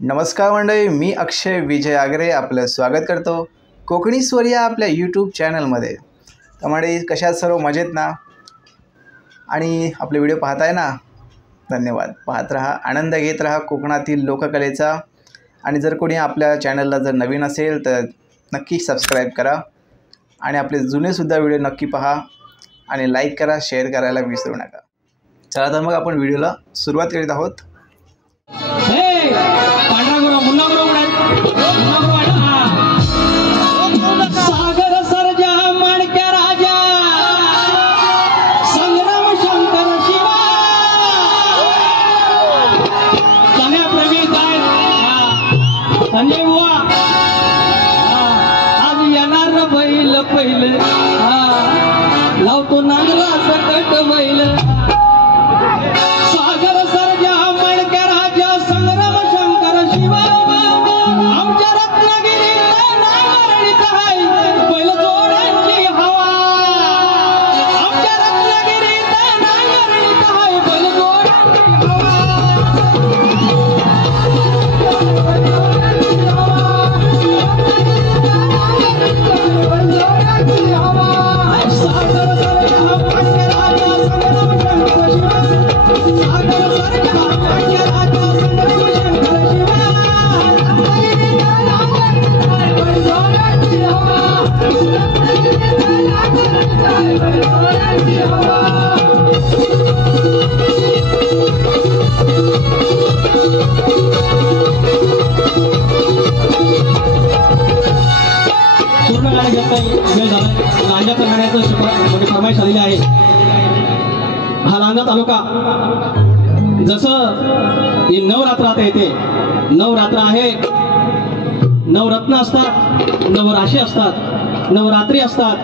नमस्कार मंडळी, मी अक्षय विजय आगरे आपलं स्वागत करतो कोकणी स्वर या आपल्या यूट्यूब चॅनलमध्ये। तर मंडळी, कशात सर्व मजेत ना? आणि आपले व्हिडिओ पाहताय ना? धन्यवाद। पाहत रहा, आनंद घेत रहा कोकणातील लोककलेचा। आणि जर कोणी आपल्या चॅनलला जर नवीन असेल तर नक्की सबस्क्राईब करा आणि आपले जुनेसुद्धा व्हिडिओ नक्की पहा आणि लाईक करा, शेअर करायला विसरू नका। चला तर मग आपण व्हिडिओला सुरुवात करीत आहोत। सागर सर्जा माणक्या राजा संग्राम शंकर शिवा संजय प्रवीण आहेत संजय बुवा आज येणार बैल पहिलं लावतो नांगरा सकट बैल। सागर सर्जा माणक्या राजा संग्राम शंकर शिवा आमच्या रत्नागिरी लांजाचं गाण्याचं फरमाईश आलेली आहे। हा लांजा तालुका जसं ही नवरात्र आता येते, नवरात्र आहे, नवरत्न असतात, नवराशी असतात, नवरात्री असतात,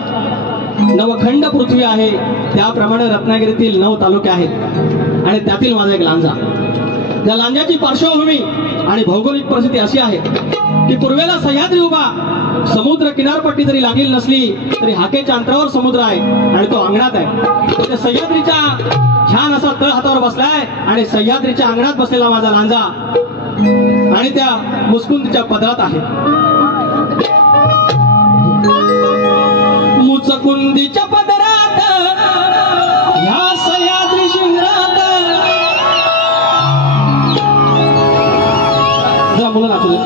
नवखंड पृथ्वी आहे, त्याप्रमाणे रत्नागिरीतील 9 तालुके आहेत आणि त्यातील माझा एक लांजा। या लांजाची पार्श्वभूमी आणि भौगोलिक परिस्थिती अशी आहे की पूर्वेला सह्याद्री उभा, समुद्र किनारपट्टी जरी लागली नसली तरी हाकेच्या अंतरावर समुद्र आहे आणि तो अंगणात आहे। त्या सह्याद्रीच्या छान असा तळ हातावर बसलाय आणि सह्याद्रीच्या अंगणात बसलेला माझा लांजा आणि त्या मुस्कुंदीच्या पदरात आहे। मुचकुंदीच्या पदरात ह्या सह्याद्री शिंगरात जा मुलं नाचू दे।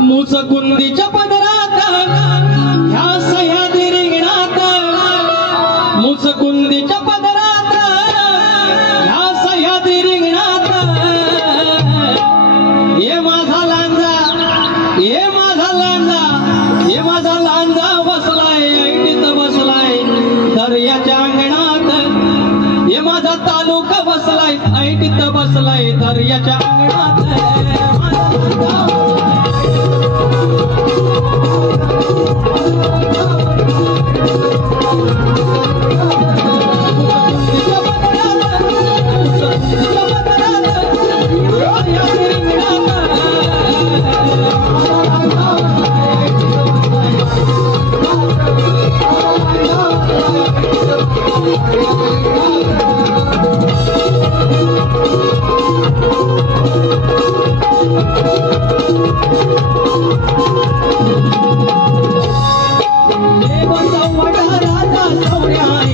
मुचकुंदीच्या पदरात ह्या सह्याद्री रिंगणात, मुचकुंदीच्या पदरात ह्या सह्याद्री रिंगणात ये माझा लांजा, ये माझा लांजा, ये माझा लांजा बसलाय ऐटीत बसलाय दर्याच्या अंगणात, ये माझा तालुका बसलाय ऐटीत बसलाय दर्याच्या अंगणात।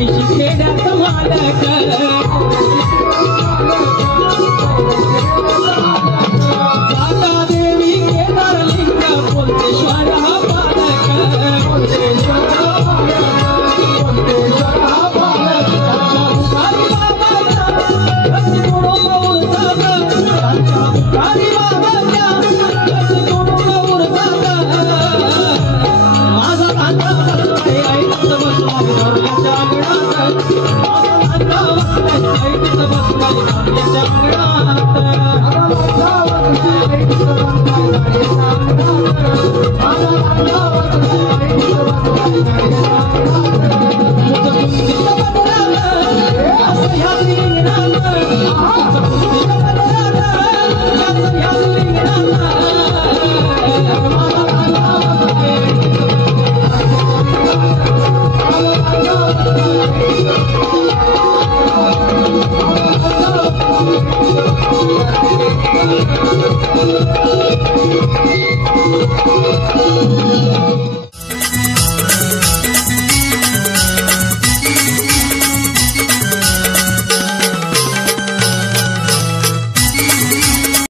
पैशी खेड्यात मालक माता देवी केदारलिंग कोल्तेश्वर हा पालक